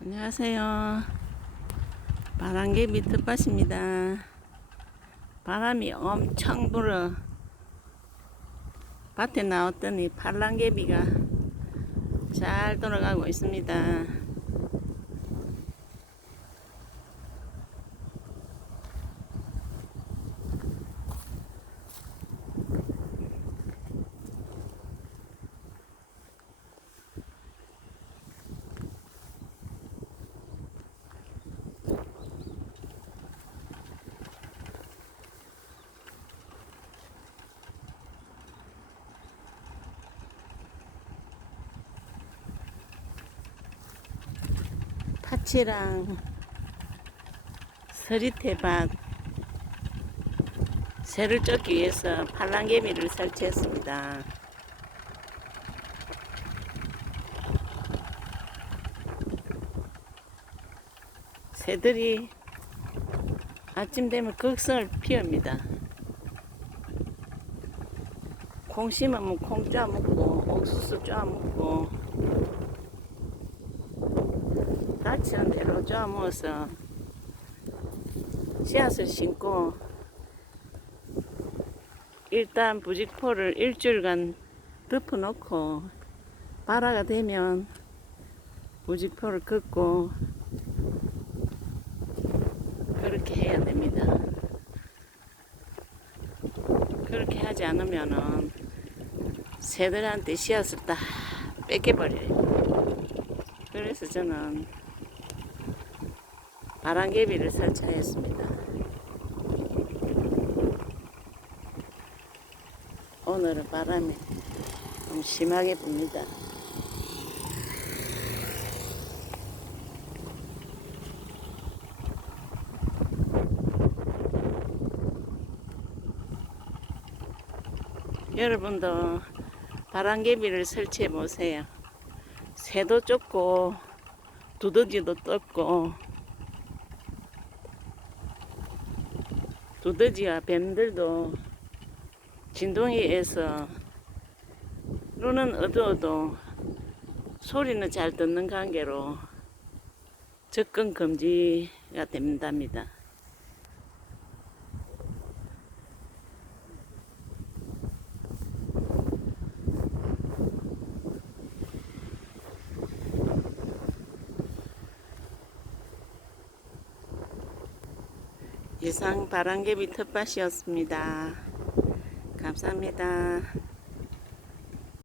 안녕하세요. 바람개비 텃밭입니다. 바람이 엄청 불어. 밭에 나왔더니 팔랑개비가 잘 돌아가고 있습니다. 파치랑 서리태밭 새를 쫓기 위해서 팔랑개미를 설치했습니다. 새들이 아침 되면 극성을 피웁니다. 콩 심으면 콩 짜먹고 옥수수 짜먹고 다치는 대로 짜먹어서 씨앗을 심고 일단 부직포를 일주일간 덮어놓고 발화가 되면 부직포를 긋고 그렇게 해야 됩니다. 그렇게 하지 않으면은 새들한테 씨앗을 다 뺏겨버려요. 그래서 저는 바람개비를 설치하였습니다. 오늘은 바람이 좀 심하게 붑니다. 여러분도 바람개비를 설치해 보세요. 새도 좁고 두더지도 떴고 두더지와 뱀들도 진동이에서 눈은 어두워도 소리는 잘 듣는 관계로 접근 금지가 된답니다. 이상 바람개비 텃밭이었습니다. 감사합니다.